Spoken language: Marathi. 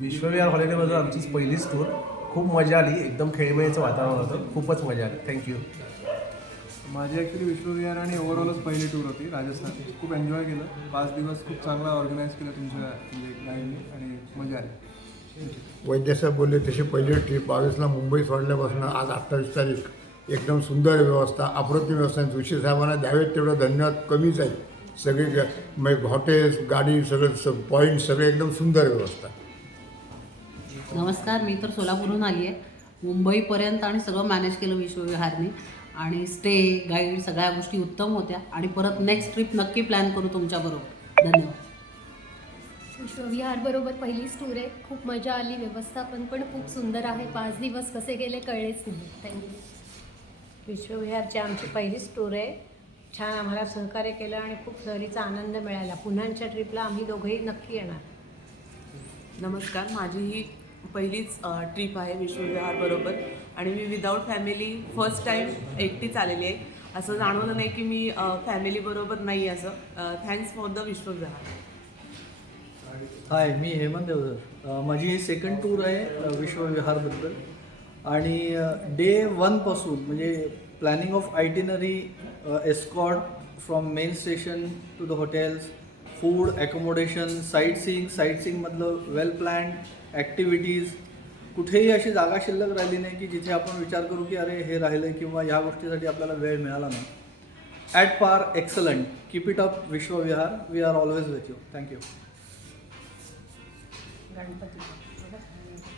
विश्वविहार हॉलिडेमध्ये आमची पहिलीच टूर. खूप मजा आली, एकदम खेळीमेळीचं वातावरण होतं, खूपच मजा आली. थँक्यू. माझी ॲक्च्युली विश्वविहार आणि ओव्हरऑलच पहिली टूर होती राजस्थान. खूप एन्जॉय केलं. 5 दिवस खूप चांगला ऑर्गनाईज केलं तुमच्या म्हणजे गाईडनी आणि मजा आली. वैद्यसाहेब बोलले तशी पहिली ट्रिप 22ला मुंबई सोडल्यापासून आज 28 तारीख एकदम सुंदर व्यवस्था, अप्रतिम व्यवस्था. जोशी साहेबांना द्यावेत तेवढं धन्यवाद कमीच आहे. सगळे म्हणजे हॉटेल्स, गाडी, सगळं पॉईंट सगळे एकदम सुंदर व्यवस्था. नमस्कार, मी तर सोलापूरहून आली आहे. मुंबईपर्यंत आणि सगळं मॅनेज केलं विश्वविहारने आणि स्टे गाईड सगळ्या गोष्टी उत्तम होत्या आणि परत नेक्स्ट ट्रिप नक्की प्लॅन करू तुमच्याबरोबर. धन्यवाद. विश्वविहार बरोबर पहिलीच टूर आहे. खूप मजा आली. व्यवस्थापन पण खूप सुंदर आहे. 5 दिवस कसे गेले कळलेच नाही. थँक्यू. विश्वविहारची आमची पहिलीच टूर आहे. छान आम्हाला सहकार्य केलं आणि खूप सहलीचा आनंद मिळाला. पुन्हाच्या ट्रिपला आम्ही दोघंही नक्की येणार. नमस्कार, माझी ही पहिलीच ट्रिप आहे विश्वविहारबरोबर आणि मी विदाऊट फॅमिली फर्स्ट टाईम एकटीच आलेली आहे. असं जाणवलं नाही की मी फॅमिलीबरोबर नाही असं. Thanks for the Vishwavihar. Hi, मी हेमंत देवधर. माझी ही सेकंड टूर आहे विश्वविहारबद्दल आणि डे 1पासून म्हणजे planning of itinerary, escort from main station to the hotels, food, accommodation, site सीइंगमधलं वेल प्लॅन्ड ॲक्टिव्हिटीज. कुठेही अशी जागा शिल्लक राहिली नाही की जिथे आपण विचार करू की अरे हे राहिलं किंवा ह्या गोष्टीसाठी आपल्याला वेळ मिळाला नाही. At par, excellent. Keep it up Vishwavihar. We are always with you. Thank you. Ganpati